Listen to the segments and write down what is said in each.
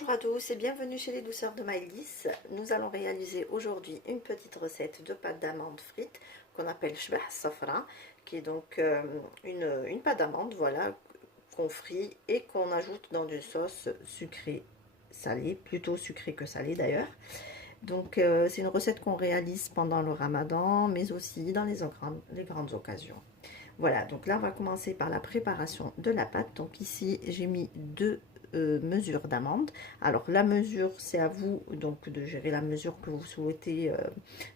Bonjour à tous et bienvenue chez les douceurs de Maïlis. Nous allons réaliser aujourd'hui une petite recette de pâte d'amande frite qu'on appelle shbah safra, qui est donc une pâte d'amande, voilà, qu'on frit et qu'on ajoute dans une sauce sucrée salée, plutôt sucrée que salée d'ailleurs. Donc c'est une recette qu'on réalise pendant le ramadan, mais aussi dans les grandes occasions. Voilà, donc là on va commencer par la préparation de la pâte. Donc ici j'ai mis deux mesures d'amandes. Alors la mesure, c'est à vous donc de gérer la mesure que vous souhaitez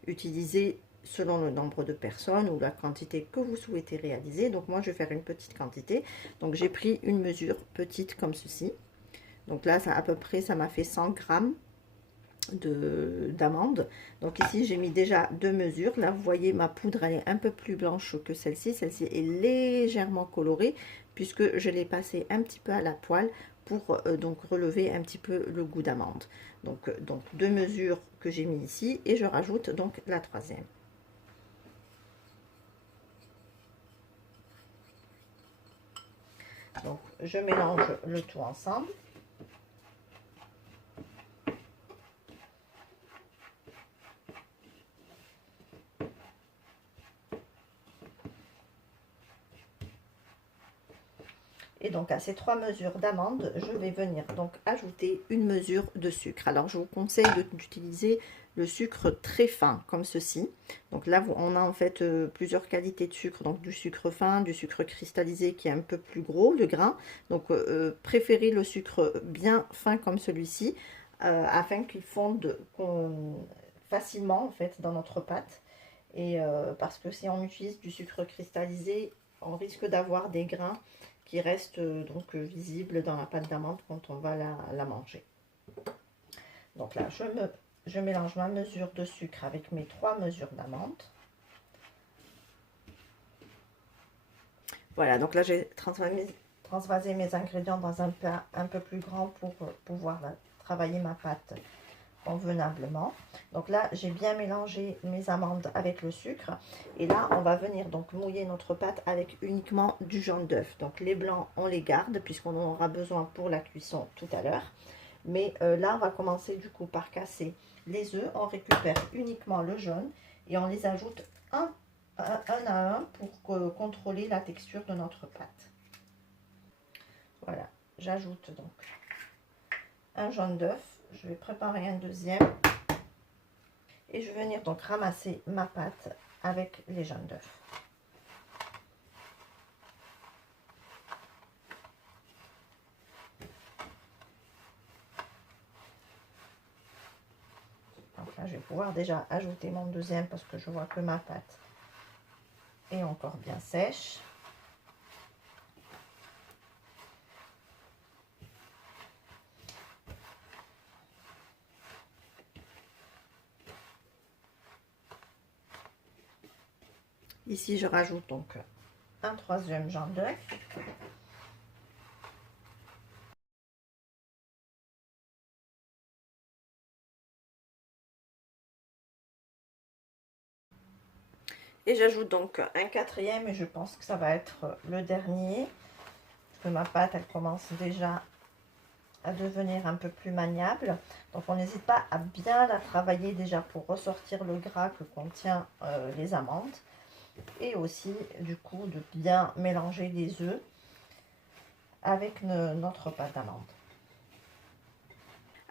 utiliser selon le nombre de personnes ou la quantité que vous souhaitez réaliser. Donc moi je vais faire une petite quantité. Donc j'ai pris une mesure petite comme ceci. Donc là ça, à peu près ça m'a fait 100 grammes d'amandes. Donc ici j'ai mis déjà deux mesures. Là vous voyez ma poudre elle est un peu plus blanche que celle-ci. Celle-ci est légèrement colorée puisque je l'ai passée un petit peu à la poêle pour donc relever un petit peu le goût d'amande. Donc deux mesures que j'ai mis ici et je rajoute donc la troisième. Donc je mélange le tout ensemble. Et donc à ces trois mesures d'amandes, je vais venir donc ajouter une mesure de sucre. Alors je vous conseille d'utiliser le sucre très fin comme ceci. Donc là on a en fait plusieurs qualités de sucre, donc du sucre fin, du sucre cristallisé qui est un peu plus gros, le grain. Donc préférez le sucre bien fin comme celui-ci afin qu'il fonde facilement en fait dans notre pâte. Et parce que si on utilise du sucre cristallisé, on risque d'avoir des grains qui restent donc visibles dans la pâte d'amande quand on va la manger. Donc là, je mélange ma mesure de sucre avec mes trois mesures d'amande. Voilà, donc là j'ai transvasé mes ingrédients dans un plat un peu plus grand pour pouvoir travailler ma pâte convenablement. Donc là j'ai bien mélangé mes amandes avec le sucre et là on va venir donc mouiller notre pâte avec uniquement du jaune d'œuf. Donc les blancs on les garde puisqu'on en aura besoin pour la cuisson tout à l'heure, mais là on va commencer du coup par casser les œufs. On récupère uniquement le jaune et on les ajoute un à un pour contrôler la texture de notre pâte. Voilà, j'ajoute donc un jaune d'œuf. Je vais préparer un deuxième et je vais venir donc ramasser ma pâte avec les jaunes d'œufs. Donc là je vais pouvoir déjà ajouter mon deuxième parce que je vois que ma pâte est encore bien sèche. Ici, je rajoute donc un troisième jaune d'œuf. Et j'ajoute donc un quatrième et je pense que ça va être le dernier. Parce que ma pâte, elle commence déjà à devenir un peu plus maniable. Donc on n'hésite pas à bien la travailler déjà pour ressortir le gras que contient les amandes. Et aussi du coup de bien mélanger les œufs avec notre pâte d'amande.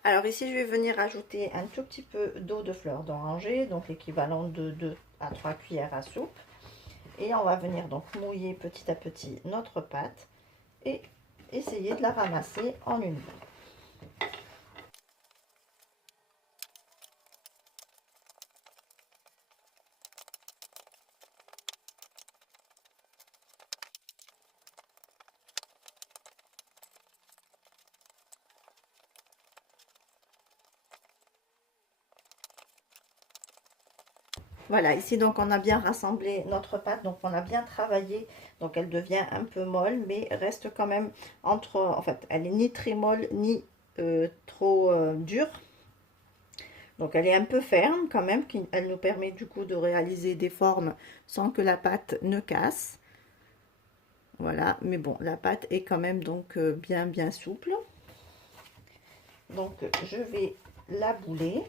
Alors ici je vais venir ajouter un tout petit peu d'eau de fleur d'oranger, donc l'équivalent de 2 à 3 cuillères à soupe. Et on va venir donc mouiller petit à petit notre pâte et essayer de la ramasser en une boule. Voilà, ici donc on a bien rassemblé notre pâte, donc on a bien travaillé, donc elle devient un peu molle, mais reste quand même entre, en fait, elle est ni très molle ni trop dure. Donc elle est un peu ferme quand même, elle nous permet du coup de réaliser des formes sans que la pâte ne casse. Voilà, mais bon, la pâte est quand même donc bien souple. Donc je vais la bouler.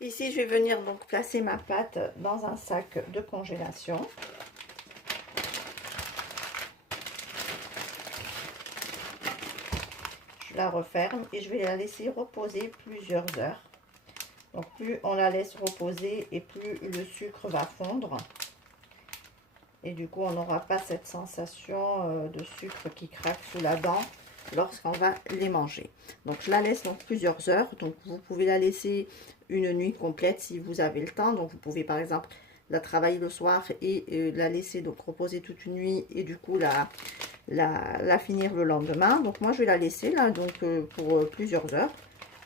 Ici, je vais venir donc placer ma pâte dans un sac de congélation. Je la referme et je vais la laisser reposer plusieurs heures. Donc plus on la laisse reposer et plus le sucre va fondre. Et du coup, on n'aura pas cette sensation de sucre qui craque sous la dent lorsqu'on va les manger. Donc je la laisse donc plusieurs heures. Donc vous pouvez la laisser une nuit complète si vous avez le temps. Donc vous pouvez par exemple la travailler le soir et la laisser donc reposer toute une nuit et du coup la finir le lendemain. Donc moi je vais la laisser là donc pour plusieurs heures,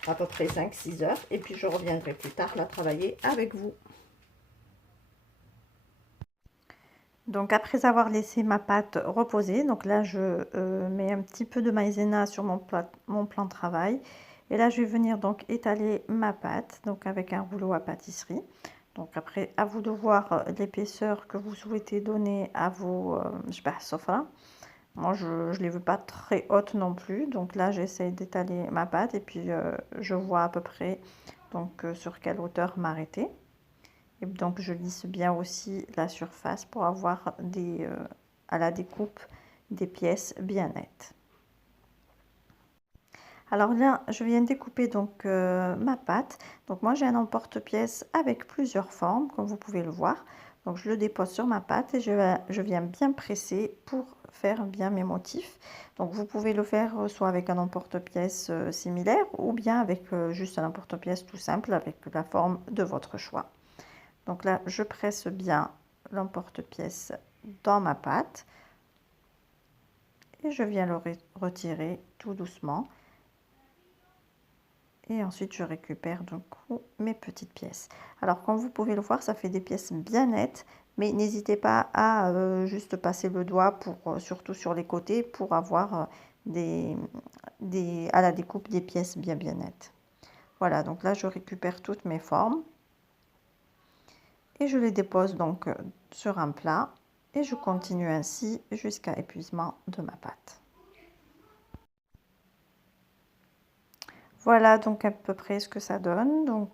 à peu près 5-6 heures, et puis je reviendrai plus tard la travailler avec vous. Donc après avoir laissé ma pâte reposer, donc là je mets un petit peu de maïzena sur mon plan de travail. Et là je vais venir donc étaler ma pâte, donc avec un rouleau à pâtisserie. Donc après, à vous de voir l'épaisseur que vous souhaitez donner à vos jbah sofra. Moi je ne les veux pas très hautes non plus. Donc là j'essaie d'étaler ma pâte et puis je vois à peu près donc sur quelle hauteur m'arrêter. Et donc je lisse bien aussi la surface pour avoir à la découpe des pièces bien nettes. Alors là, je viens découper donc ma pâte. Donc moi j'ai un emporte-pièce avec plusieurs formes, comme vous pouvez le voir. Donc je le dépose sur ma pâte et je viens bien presser pour faire bien mes motifs. Donc vous pouvez le faire soit avec un emporte-pièce similaire ou bien avec juste un emporte-pièce tout simple avec la forme de votre choix. Donc là, je presse bien l'emporte-pièce dans ma pâte et je viens le retirer tout doucement. Et ensuite, je récupère donc mes petites pièces. Alors, comme vous pouvez le voir, ça fait des pièces bien nettes, mais n'hésitez pas à juste passer le doigt pour surtout sur les côtés pour avoir à la découpe des pièces bien nettes. Voilà, donc là, je récupère toutes mes formes. Et je les dépose donc sur un plat et je continue ainsi jusqu'à épuisement de ma pâte. Voilà donc à peu près ce que ça donne. Donc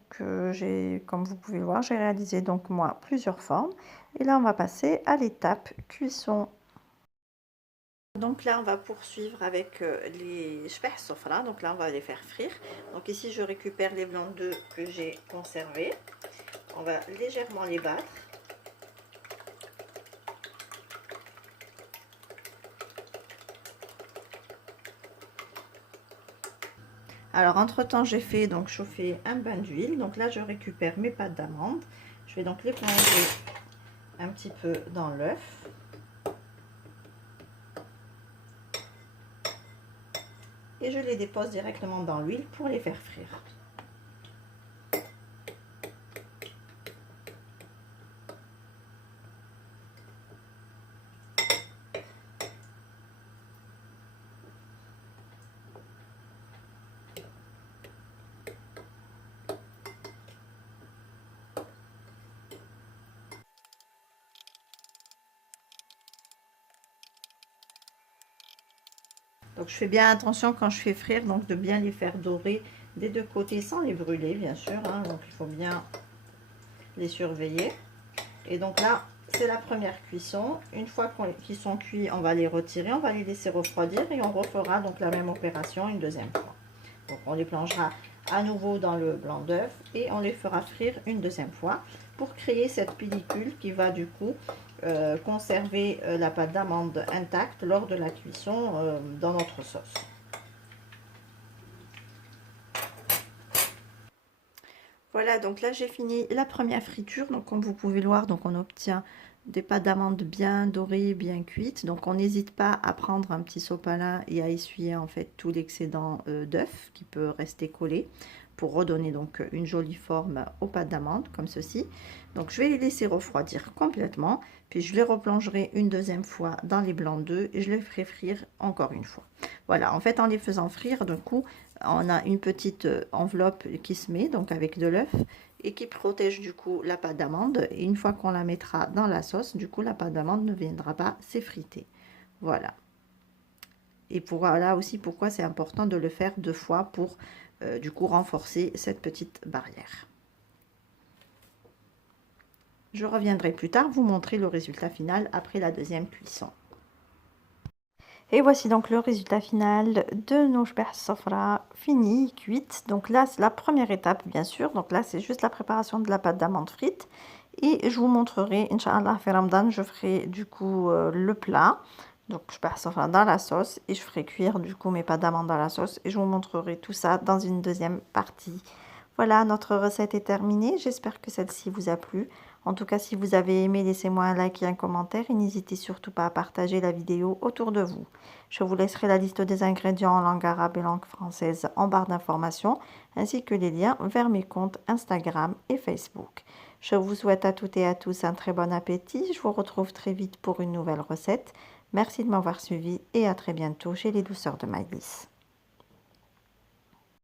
comme vous pouvez le voir, j'ai réalisé donc moi plusieurs formes. Et là on va passer à l'étape cuisson. Donc là on va poursuivre avec les jbah sofra. Donc là on va les faire frire. Donc ici je récupère les blancs d'œufs que j'ai conservés. On va légèrement les battre. Alors entre temps j'ai fait donc chauffer un bain d'huile. Donc là je récupère mes pâtes d'amandes. Je vais donc les plonger un petit peu dans l'œuf. Et je les dépose directement dans l'huile pour les faire frire. Donc je fais bien attention quand je fais frire, donc de bien les faire dorer des deux côtés sans les brûler bien sûr, hein, donc il faut bien les surveiller. Et donc là c'est la première cuisson. Une fois qu'ils sont cuits, on va les retirer, on va les laisser refroidir et on refera donc la même opération une deuxième fois. Donc on les plongera à nouveau dans le blanc d'œuf et on les fera frire une deuxième fois pour créer cette pellicule qui va du coup conserver la pâte d'amande intacte lors de la cuisson dans notre sauce. Voilà, donc là j'ai fini la première friture. Donc comme vous pouvez le voir, donc on obtient des pâtes d'amande bien dorées, bien cuites. Donc on n'hésite pas à prendre un petit sopalin et à essuyer en fait tout l'excédent d'œuf qui peut rester collé pour redonner donc une jolie forme aux pâtes d'amande comme ceci. Donc je vais les laisser refroidir complètement, puis je les replongerai une deuxième fois dans les blancs d'œufs et je les ferai frire encore une fois. Voilà, en fait en les faisant frire, d'un coup on a une petite enveloppe qui se met donc avec de l'œuf et qui protège du coup la pâte d'amande, et une fois qu'on la mettra dans la sauce, du coup la pâte d'amande ne viendra pas s'effriter. Voilà. Et voilà aussi pourquoi c'est important de le faire 2 fois pour du coup renforcer cette petite barrière. Je reviendrai plus tard vous montrer le résultat final après la deuxième cuisson. Et voici donc le résultat final de nos shbah safra fini, cuite. Donc là, c'est la première étape, bien sûr. Donc là, c'est juste la préparation de la pâte d'amande frite. Et je vous montrerai, Inch'Allah, fait Ramadan, je ferai du coup le plat. Donc shbah safra dans la sauce. Et je ferai cuire du coup mes pâtes d'amande dans la sauce. Et je vous montrerai tout ça dans une deuxième partie. Voilà, notre recette est terminée. J'espère que celle-ci vous a plu. En tout cas, si vous avez aimé, laissez-moi un like et un commentaire et n'hésitez surtout pas à partager la vidéo autour de vous. Je vous laisserai la liste des ingrédients en langue arabe et langue française en barre d'informations, ainsi que les liens vers mes comptes Instagram et Facebook. Je vous souhaite à toutes et à tous un très bon appétit. Je vous retrouve très vite pour une nouvelle recette. Merci de m'avoir suivi et à très bientôt chez les douceurs de Maïlis.